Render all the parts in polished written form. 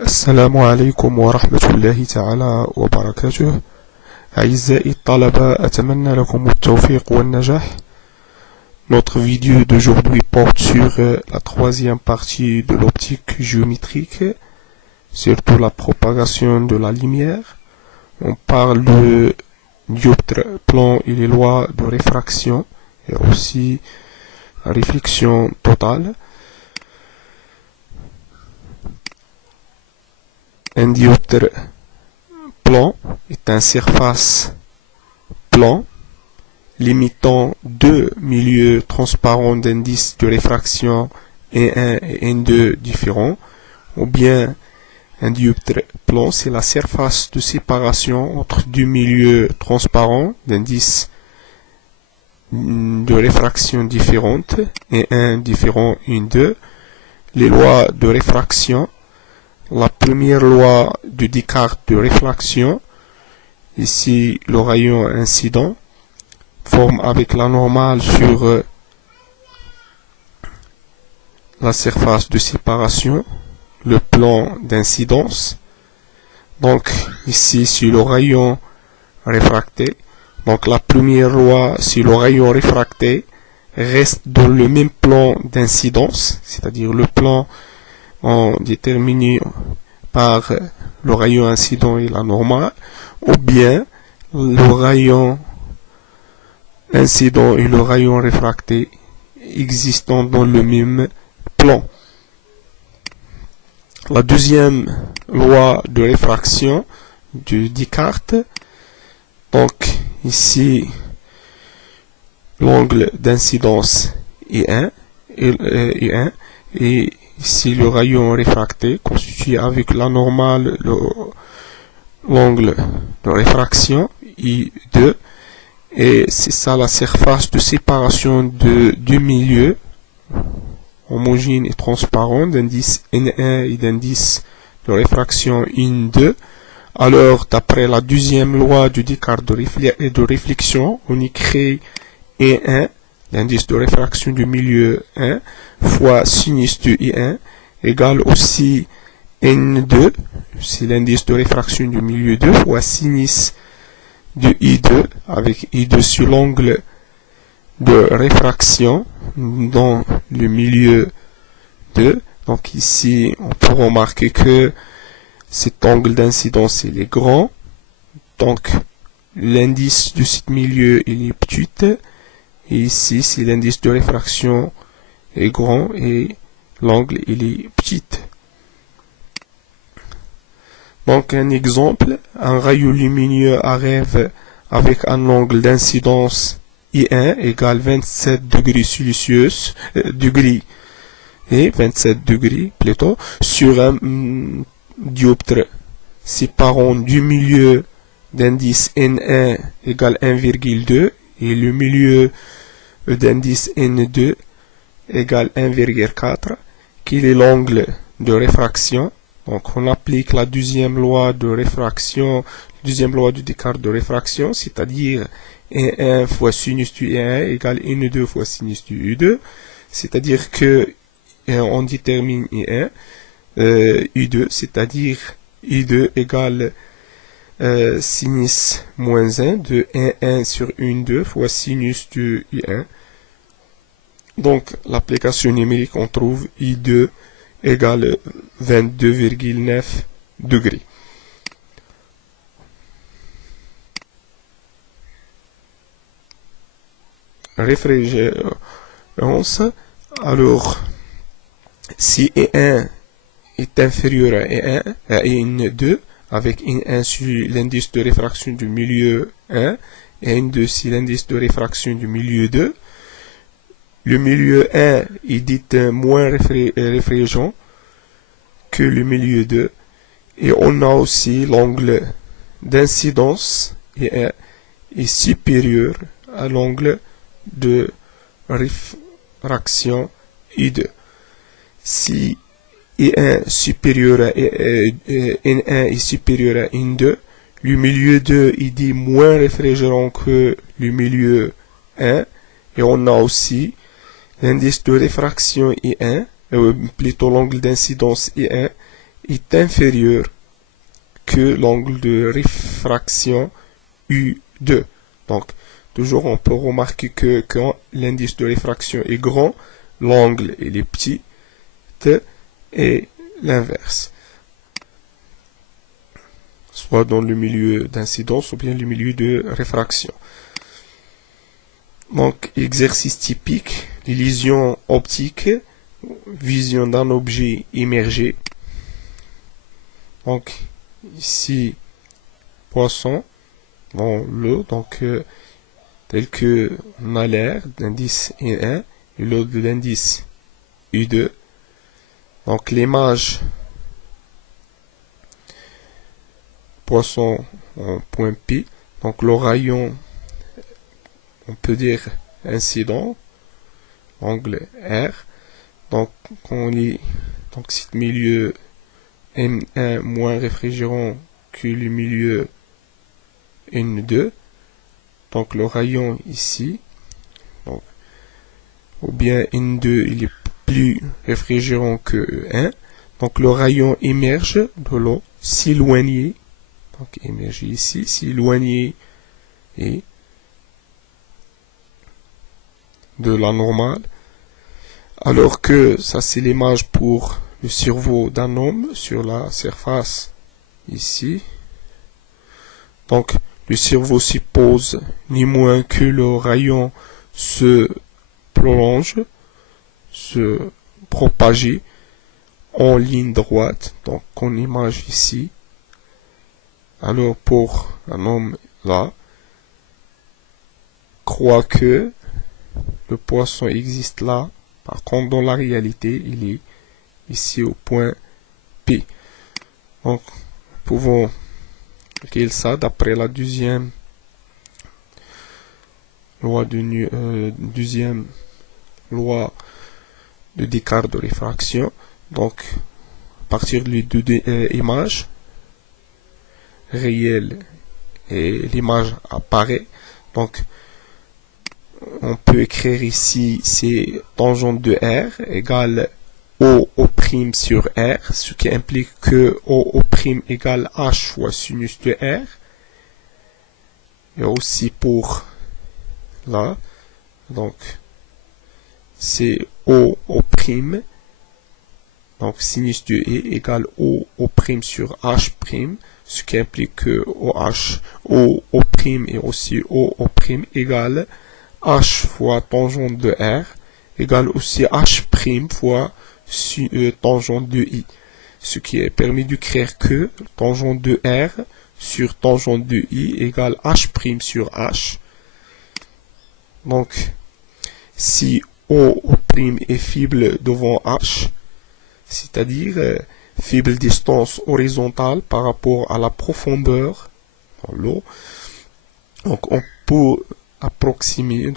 السلام عليكم ورحمة الله تعالى وبركاته. أعزائي الطلبة، أتمنى لكم التوفيق والنجاح. Notre vidéo d'aujourd'hui porte sur la troisième partie de l'optique géométrique, surtout la propagation de la lumière. On parle de dioptre, plan et les lois de réfraction et aussi la réflexion totale. Un dioptre plan est une surface plan limitant deux milieux transparents d'indices de réfraction N1 et N2 différents, ou bien un dioptre plan, c'est la surface de séparation entre deux milieux transparents d'indices de réfraction différentes, N1 différent, N2. Les lois de réfraction. La première loi de Descartes de réfraction, ici le rayon incident, forme avec la normale sur la surface de séparation, le plan d'incidence. Donc ici c'est le rayon réfracté. Donc la première loi, c'est le rayon réfracté reste dans le même plan d'incidence, c'est-à-dire le plan déterminé par le rayon incident et la normale, ou bien le rayon incident et le rayon réfracté existant dans le même plan. La deuxième loi de réfraction de Descartes, donc ici l'angle d'incidence est 1 et ici le rayon réfracté constitué avec la normale l'angle de réfraction I2, et c'est ça la surface de séparation de deux milieux homogènes et transparents d'indice N1 et d'indice de réfraction N2. Alors d'après la deuxième loi de Descartes de réflexion, on écrit E1, l'indice de réfraction du milieu 1, fois sinus de I1, égale aussi N2, c'est l'indice de réfraction du milieu 2, fois sinus de I2, avec I2 sur l'angle de réfraction dans le milieu 2. Donc ici, on peut remarquer que cet angle d'incidence il est grand, donc l'indice de ce milieu il est petit, et ici c'est l'indice de réfraction est grand et l'angle il est petit. Donc un exemple, un rayon lumineux arrive avec un angle d'incidence I1 égale 27 degrés Celsius, et 27 degrés plutôt, sur un dioptre séparant du milieu d'indice N1 égale 1,2 et le milieu d'indice N2 égale 1,4. Quel est l'angle de réfraction? Donc on applique la deuxième loi de réfraction, deuxième loi de Descartes de réfraction, c'est-à-dire N1 fois sinus du I1 égale N2 fois sinus du U2, c'est-à-dire que on détermine I1, U2, c'est-à-dire I2 égale sinus moins 1 de N1 sur N2 fois sinus de I1. Donc l'application numérique, on trouve I2 égale 22,9 degrés. Référence. Alors si E1 est inférieur à N2, avec N1 sur l'indice de réfraction du milieu 1 et N2 sur l'indice de réfraction du milieu 2, le milieu 1 est dit moins réfringent que le milieu 2, et on a aussi l'angle d'incidence est supérieur à l'angle de réfraction I2. Si I1 supérieur à N1 est supérieur à N2, le milieu 2 est dit moins réfrigérant que le milieu 1, et on a aussi l'indice de réfraction I1, plutôt l'angle d'incidence I1 est inférieur que l'angle de réfraction U2. Donc, toujours on peut remarquer que quand l'indice de réfraction est grand, l'angle est petit, et l'inverse. Soit dans le milieu d'incidence ou bien le milieu de réfraction. Donc, exercice typique, les lésions optiques, vision d'un objet immergé. Donc, ici, poisson dans l'eau, donc tel que on a l'air, l'indice I1 et l'autre de l'indice U2. Donc, l'image poisson en point P, donc le rayon, on peut dire incident, angle R. Donc, quand on lit, donc c'est milieu N1 moins réfrigérant que le milieu N2. Donc, le rayon ici, donc, ou bien N2, il est plus réfrigérant que E1. Donc, le rayon émerge de l'eau, s'éloigner. Donc, émerger ici, s'éloigner et de la normale. Alors que ça, c'est l'image pour le cerveau d'un homme sur la surface ici. Donc, le cerveau suppose ni moins que le rayon se prolonge, se propage en ligne droite, donc en image ici. Alors pour un homme là, croit que le poisson existe là, par contre dans la réalité il est ici au point P. Donc nous pouvons calculer ça d'après la deuxième loi de Descartes de réfraction. Donc à partir de deux images réelle et l'image apparaît. Donc, on peut écrire ici, c'est tangente de R égale O'O' sur R, ce qui implique que O'O' égale H fois sinus de R. Et aussi pour là, donc, c'est O'O', donc sinus de E égale O'O' sur H', ce qui implique que O'O' et aussi O'O' égale H fois tangente de R égale aussi H' fois tangente de I. Ce qui est permis d'écrire que tangente de R sur tangente de I égale H' sur H. Donc, si O'O' est faible devant H, c'est-à-dire faible distance horizontale par rapport à la profondeur dans l'eau. Donc on peut approximer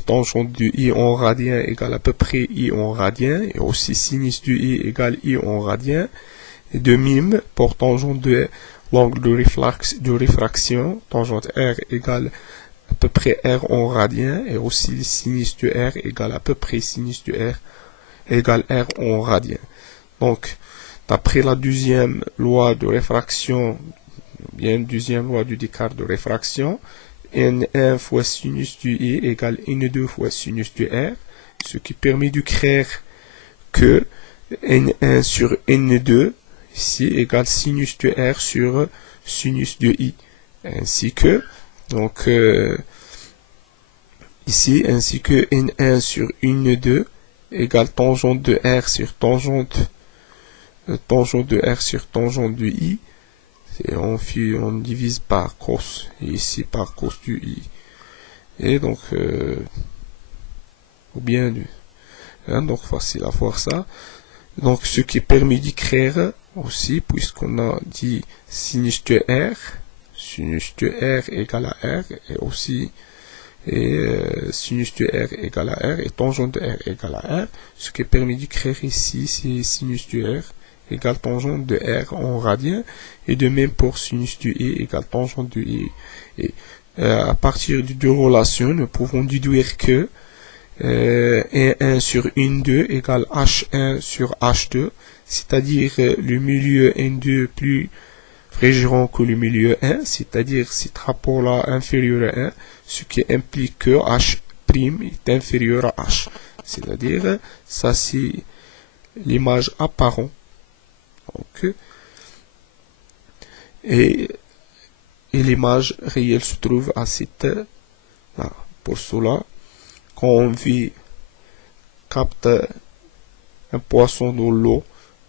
tangente de I en radien égale à peu près I en radien, et aussi sinus de I égale I en radien. Et de même pour tangente de l'angle de réfraction, tangente R égale à peu près R en radien, et aussi sinus de R égale à peu près sinus de R égale R en radien. Donc, d'après la deuxième loi de réfraction, bien deuxième loi de Descartes de réfraction, N1 fois sinus de I égale N2 fois sinus de R, ce qui permet d'écrire que N1 sur N2 ici égale sinus de R sur sinus de I, ainsi que donc ici ainsi que N1 sur N2 égale tangente de R sur tangente de R sur tangente de I. Et on divise par cos, et ici par cos du I. Et donc, ou bien, donc facile à voir ça. Donc, ce qui est permis d'écrire aussi, puisqu'on a dit sinus de R égale à R, et aussi sinus de R égale à R, et tangente de R égale à R. Ce qui est permis d'écrire ici, c'est sinus de R égale tangente de R en radien, et de même pour sinus de I égale tangente de I. Et à partir de deux relations, nous pouvons déduire que N1 sur N2 égale H1 sur H2, c'est-à-dire le milieu N2 plus réfrigérant que le milieu 1, c'est-à-dire cet rapport-là inférieur à 1, ce qui implique que H' est inférieur à H. C'est-à-dire, ça c'est l'image apparente. Donc, et l'image réelle se trouve à cette là. Pour cela, quand on capte un poisson dans l'eau,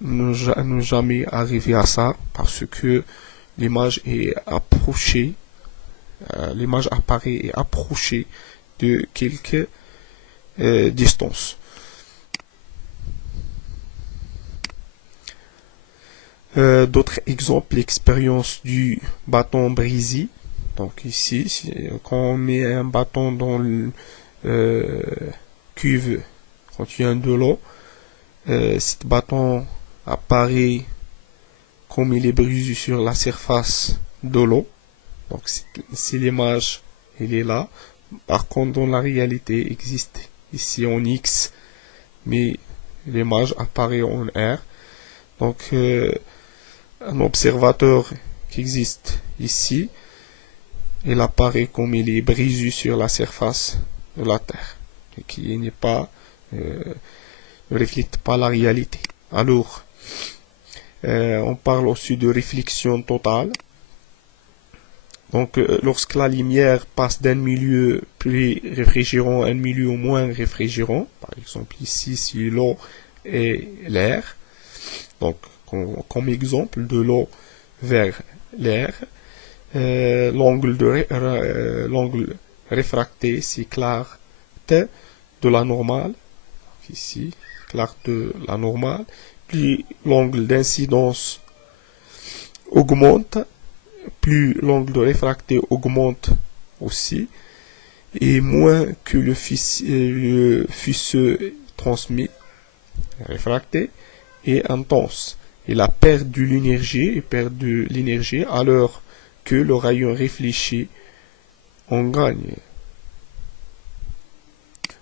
ne jamais arriver à ça parce que l'image est approchée, l'image apparaît et approchée de quelques distances. D'autres exemples, l'expérience du bâton brisé. Donc ici, quand on met un bâton dans le cuve contient de l'eau, cet bâton apparaît comme il est brisé sur la surface de l'eau. Donc si l'image elle est là, par contre dans la réalité existe ici en X, mais l'image apparaît en R. Donc un observateur qui existe ici, il apparaît comme il est brisé sur la surface de la Terre, et qui n'est pas, ne reflète pas la réalité. Alors, on parle aussi de réflexion totale. Donc, lorsque la lumière passe d'un milieu plus réfrigérant à un milieu moins réfrigérant, par exemple ici, c'est l'eau et l'air. Donc, comme exemple de l'eau vers l'air, l'angle réfracté, c'est clarté de la normale. Donc ici, clarté de la normale. Puis l'angle d'incidence augmente, plus l'angle de réfracté augmente aussi, et moins que le faisceau transmis, réfracté, est intense. Il a perdu l'énergie, alors que le rayon réfléchi en gagne.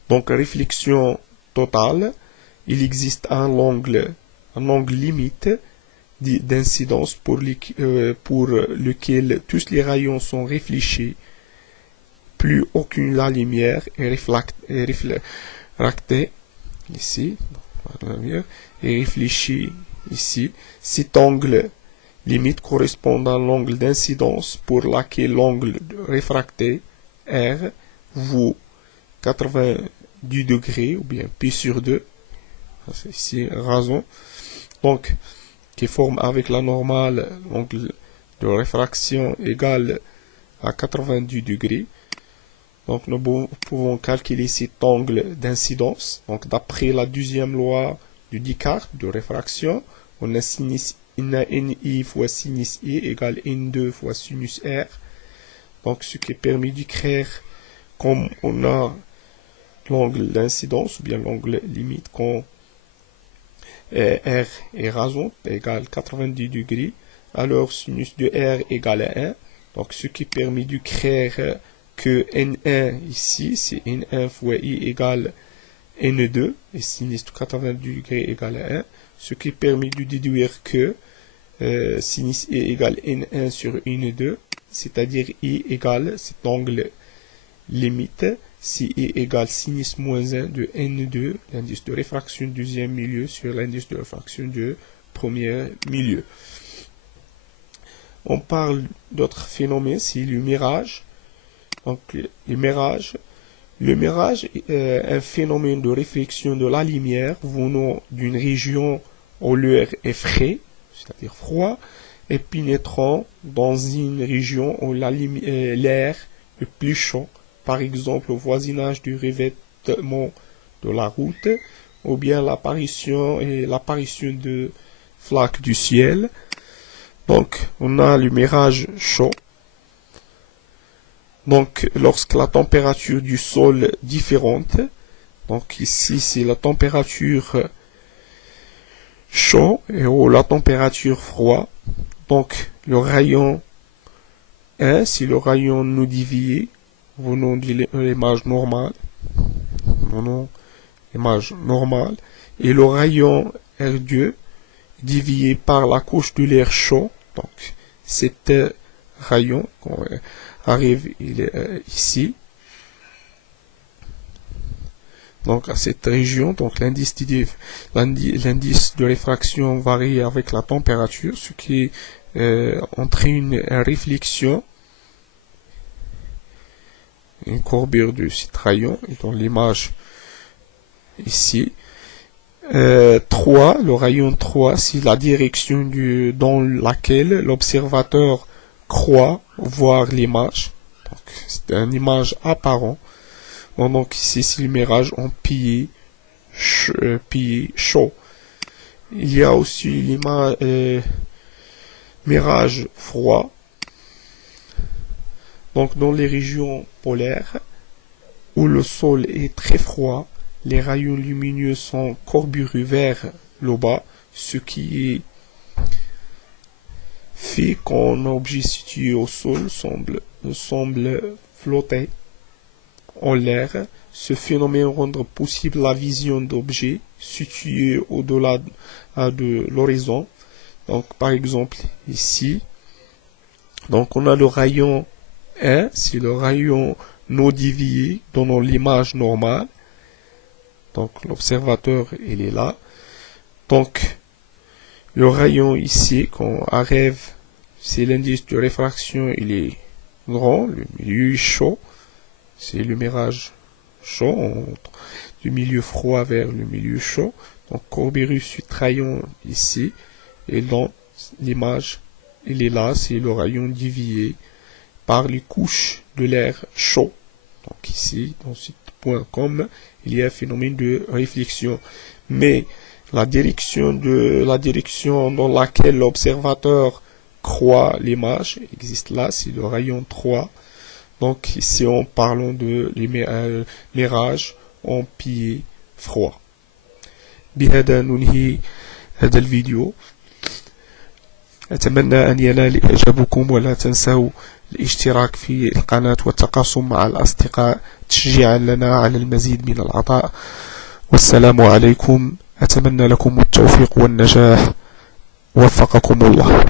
Donc, réflexion totale, il existe un angle limite d'incidence pour lequel tous les rayons sont réfléchis, plus aucune la lumière est réfractée ici, et réfléchie ici. Cet angle limite correspond à l'angle d'incidence pour laquelle l'angle réfracté R vaut 90 degrés ou bien pi sur 2. C'est ici raison. Donc, qui forme avec la normale l'angle de réfraction égal à 90 degrés. Donc, nous pouvons calculer cet angle d'incidence. Donc, d'après la deuxième loi de Descartes de réfraction, on a NI fois sinus I égale N2 fois sinus R. Donc, ce qui permet d'écrire comme on a l'angle d'incidence, ou bien l'angle limite, quand R est raison, égale 90 degrés, alors sinus de R égale à 1. Donc, ce qui permet d'écrire que N1 ici, c'est N1 fois I égale N2, et sinus de 90 degrés égale à 1. Ce qui permet de déduire que sinus I égale N1 sur N2, c'est-à-dire I égale cet angle limite, si I égale sinus moins 1 de N2, l'indice de réfraction du deuxième milieu sur l'indice de réfraction du premier milieu. On parle d'autres phénomènes, c'est le mirage. Donc, le mirage est un phénomène de réflexion de la lumière venant d'une région où l'air est frais, c'est-à-dire froid, et pénétrant dans une région où l'air est plus chaud, par exemple au voisinage du revêtement de la route, ou bien l'apparition de flaques du ciel. Donc, on a le mirage chaud. Donc, lorsque la température du sol est différente, donc ici c'est la température chaud et la température froid. Donc, le rayon 1, c'est le rayon non dévié venant de l'image normale. donnant l'image normale, et le rayon R2 divisé par la couche de l'air chaud. Donc cet rayon arrive ici, donc à cette région. Donc l'indice de réfraction varie avec la température, ce qui entraîne une réflexion, une courbure de cet rayon, et dans l'image ici. 3, le rayon 3, c'est la direction dans laquelle l'observateur croit voir l'image. Donc c'est une image apparente. Donc ici c'est le mirage en pilier chaud. Il y a aussi l'image mirage froid. Donc dans les régions polaires où le sol est très froid, les rayons lumineux sont courbés vers le bas, ce qui fait qu'un objet situé au sol semble flotter en l'air. Ce phénomène rend possible la vision d'objets situés au-delà de l'horizon. Donc par exemple ici, donc on a le rayon 1, c'est le rayon non dévié donnant l'image normale. Donc l'observateur il est là. Donc le rayon ici qu'on arrive, c'est l'indice de réfraction, il est grand, le milieu est chaud, c'est le mirage chaud, du milieu froid vers le milieu chaud. Donc courbure sur rayon ici, et dans l'image il est là, c'est le rayon dévié par les couches de l'air chaud. Donc ici, dans ce point comme, il y a un phénomène de réflexion. Mais la direction dans laquelle l'observateur croit l'image existe là, c'est le rayon 3. Donc ici, en parlant de mirage en pilier froid. بهذا ننهي هذا الفيديو. أتمنى أن ينال إعجابكم، ولا تنسوا الاشتراك في القناة والتقاسم مع الأصدقاء تشجيعا لنا على المزيد من العطاء. والسلام عليكم، أتمنى لكم التوفيق والنجاح، وفقكم الله.